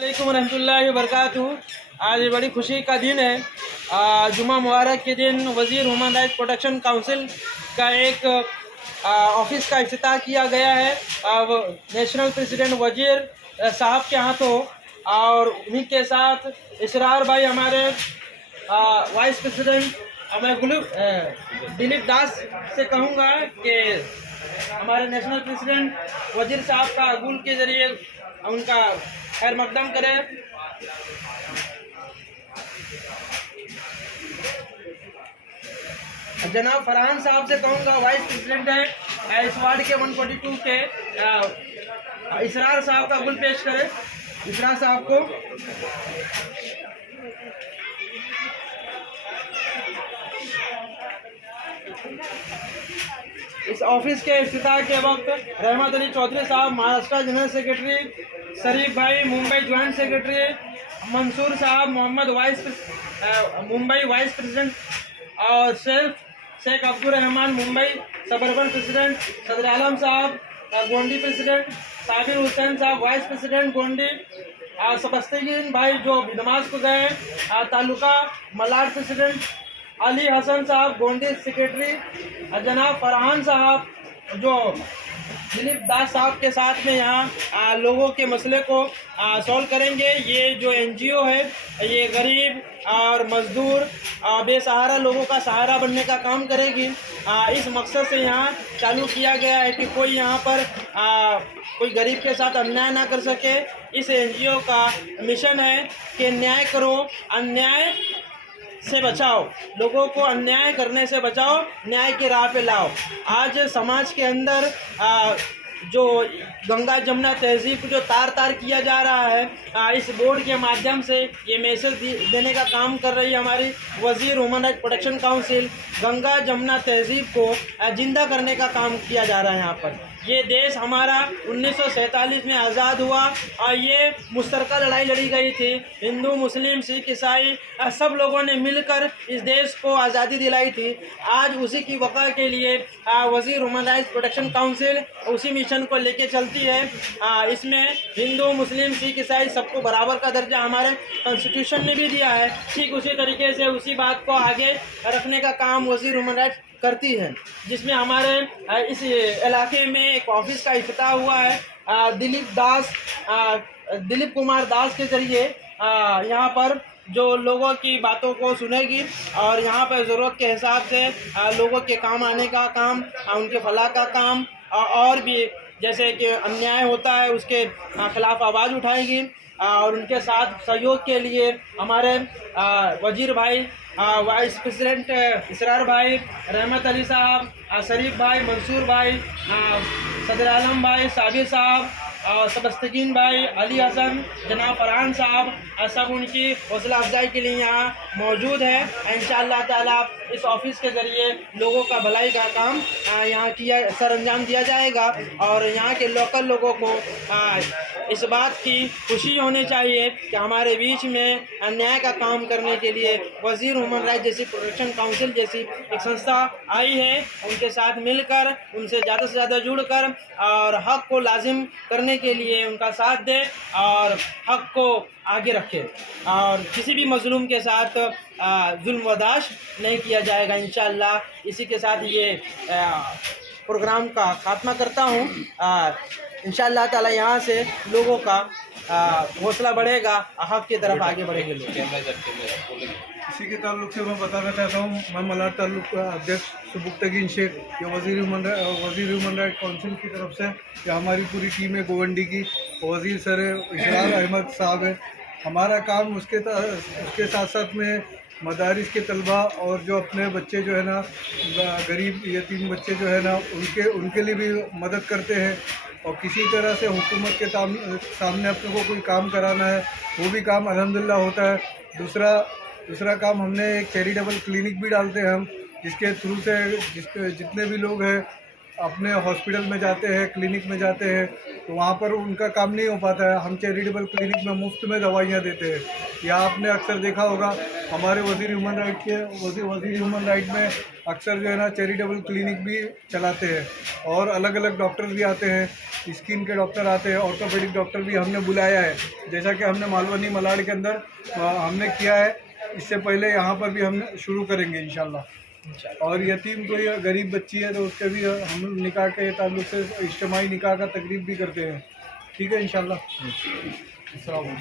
वालेकुम रहमतुल्लाहि व बरकातुहू। आज बड़ी खुशी का दिन है। जुमा मुबारक के दिन वज़ीर ह्यूमन राइट प्रोटेक्शन काउंसिल का एक ऑफिस का इफ्तिताह किया गया है। वो नेशनल प्रेसिडेंट वज़ीर साहब के हाथों, और उन्हीं के साथ इसरार भाई हमारे वाइस प्रेसिडेंट। मैं दिलीप दास से कहूँगा कि हमारे नेशनल प्रेसिडेंट वज़ीर साहब का अगुल के ज़रिए उनका खैर मकदम करें। जनाब फरहान साहब से कहूँगा, वाइस प्रेसिडेंट है इस वार्ड के 142 के। इसरार साहब का अगुल पेश करें। इसरार साहब को इस ऑफिस के इफ्तिताह के वक्त रहमत अली चौधरी साहब महाराष्ट्र जनरल सेक्रेटरी, शरीफ भाई मुंबई ज्वाइंट सेक्रेटरी, मंसूर साहब मोहम्मद मुंबई वाइस प्रेसिडेंट, और शेख अब्दुल रहमान मुंबई सबर्बन प्रेसिडेंट, सदर आलम साहब गोंडी प्रेसिडेंट, साबिर हुसैन साहब वाइस प्रेसिडेंट गोंडी, सबस्तगीन भाई जो नमाज को गए, तालुका मलाड प्रेसिडेंट, अली हसन साहब गोंडी सेक्रेटरी, जनाब फरहान साहब जो दिलीप दास साहब के साथ में यहाँ लोगों के मसले को सॉल्व करेंगे। ये जो एनजीओ है ये गरीब और मजदूर बेसहारा लोगों का सहारा बनने का काम करेगी। इस मकसद से यहाँ चालू किया गया है कि कोई यहाँ पर कोई गरीब के साथ अन्याय ना कर सके। इस एनजीओ का मिशन है कि न्याय करो, अन्याय से बचाओ, लोगों को अन्याय करने से बचाओ, न्याय की राह पे लाओ। आज समाज के अंदर जो गंगा जमुना तहजीब को जो तार किया जा रहा है, इस बोर्ड के माध्यम से ये मैसेज देने का काम कर रही है हमारी वज़ीर human right protection council. Ganga Jamuna तहजीब को जिंदा करने का काम किया जा रहा है यहाँ पर। ये देश हमारा 1947 में आज़ाद हुआ और ये मुश्तरका लड़ाई लड़ी गई थी। हिंदू मुस्लिम सिख ईसाई सब लोगों ने मिलकर इस देश को आज़ादी दिलाई थी। आज उसी की वक़ा के लिए वज़ीर ह्यूमन राइट्स प्रोटेक्शन काउंसिल उसी मिशन को लेके चलती है। इसमें हिंदू मुस्लिम सिख ईसाई सबको बराबर का दर्जा हमारे कॉन्स्टिट्यूशन ने भी दिया है। ठीक उसी तरीके से उसी बात को आगे रखने का काम वज़ीर ह्यूमन राइट्स करती है, जिसमें हमारे इस इलाके में एक ऑफिस का इफ्तिताह हुआ है। दिलीप कुमार दास के ज़रिए यहाँ पर जो लोगों की बातों को सुनेगी और यहाँ पर ज़रूरत के हिसाब से लोगों के काम आने का काम, उनके फलाह का काम, और भी जैसे कि अन्याय होता है उसके खिलाफ आवाज़ उठाएगी। और उनके साथ सहयोग के लिए हमारे वज़ीर भाई वाइस प्रेसिडेंट इसरार भाई, रहमत अली साहब, शरीफ भाई, मंसूर भाई, सदर आलम भाई, साबिर साहब, सबस्तगीन भाई, अली हसन, जनाब फरहान साहब, सब उनकी हौसला अफजाई के लिए यहाँ मौजूद है। इंशाअल्लाह ताला इस ऑफिस के ज़रिए लोगों का भलाई का काम यहाँ सर अंजाम दिया जाएगा। और यहाँ के लोकल लोगों को इस बात की खुशी होनी चाहिए कि हमारे बीच में अन्याय का काम करने के लिए वज़ीर ह्यूमन राइट जैसी प्रोटेक्शन काउंसिल जैसी एक संस्था आई है। उनके साथ मिलकर, उनसे ज़्यादा से ज़्यादा जुड़कर और हक़ को लाजिम करने के लिए उनका साथ दे और हक़ को आगे रखे, और किसी भी मज़लूम के साथ जुल्म बर्दाश्त नहीं किया जाएगा इंशाअल्लाह। इसी के साथ ये प्रोग्राम का खात्मा करता हूँ। इंशाअल्लाह ताला यहाँ से लोगों का हौसला बढ़ेगा, हक़ की तरफ आगे बढ़ेंगे लोग। इसी के ताल्लुक़ से मैं बताना चाहता हूँ, मैं मलाड ताल्लुक़ का अध्यक्ष सुबुक्तगीन शेख, ये वज़ीर ह्यूमन राइट काउंसिल की तरफ से ये हमारी पूरी टीम है गोवंडी की। वज़ीर सर इसरार अहमद साहब है। हमारा काम उसके साथ साथ में मदारिस के तलबा और जो अपने बच्चे जो है ना, गरीब यतीम बच्चे जो है ना, उनके लिए भी मदद करते हैं। और किसी तरह से हुकूमत के सामने अपने को कोई काम कराना है वो भी काम अल्हम्दुलिल्लाह होता है। दूसरा काम, हमने एक चैरिटेबल क्लिनिक भी डालते हैं हम, जिसके थ्रू से जितने भी लोग हैं अपने हॉस्पिटल में जाते हैं, क्लिनिक में जाते हैं, तो वहाँ पर उनका काम नहीं हो पाता है। हम चैरिटेबल क्लिनिक में मुफ्त में दवाइयाँ देते हैं। या आपने अक्सर देखा होगा हमारे वज़ीर ह्यूमन राइट में अक्सर जो है ना चैरिटेबल क्लिनिक भी चलाते हैं और अलग अलग डॉक्टर्स भी आते हैं। स्किन के डॉक्टर आते हैं, ऑर्थोपेडिक डॉक्टर भी हमने बुलाया है, जैसा कि हमने मालवनी मलाड के अंदर हमने किया है। इससे पहले यहाँ पर भी हम शुरू करेंगे इंशाल्लाह। और यतीम कोई गरीब बच्ची है तो उसके भी हम निकाह के ताल्लुक से इज्तिमाई निकाह का तकरीब भी करते हैं। ठीक है इंशाल्लाह। अस्सलाम वालेकुम।